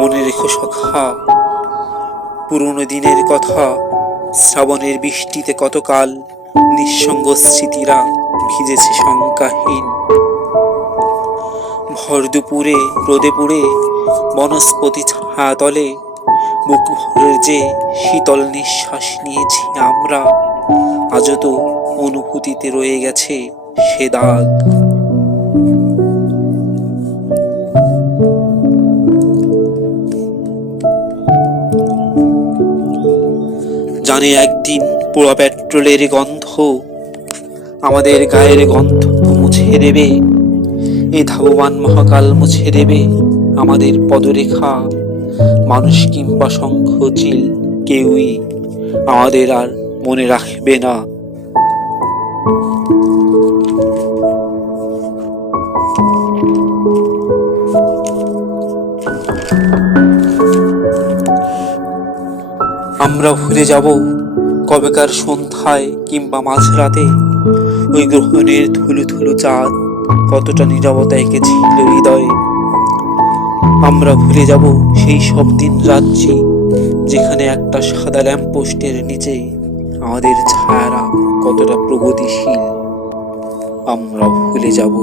মনে রেখো সখা, পুরনো দিনের কথা, শ্রাবণের বৃষ্টিতে কতকাল নিঃসঙ্গ স্মৃতিরা ভিজেছে শঙ্কাহীন। ভর দুপুরে, রোদে পুড়ে, বনস্পতি ছায়া তলে বুক ভরে যে শীতল নিঃশ্বাস নিয়েছি আমরা, আজও তো অনুভূতিতে রয়ে গেছে সে দাগ। জানে একদিন পোড়া পেট্রোলের গন্ধ, আমাদের গায়ের গন্ধ মুছে দেবে। এ ধাবমান মহাকাল মুছে দেবে আমাদের পদরেখা। মানুষ কিংবা শঙ্খ, চিল কেউই আমাদের আর মনে রাখবে না। আমরা ভুলে যাব কবেকার সন্ধ্যায় কিংবা মাঝরাতে ওই গ্রহণের ধুলো ধুলু চাঁদ কতটা নিরবতা এঁকেছিল হৃদয়ে। আমরা ভুলে যাব সেই সব দিন রাত্রি যেখানে একটা সাদা ল্যাম্পপোস্টের নিচে আমাদের ছায়ারা কতটা প্রগতিশীল। আমরা ভুলে যাব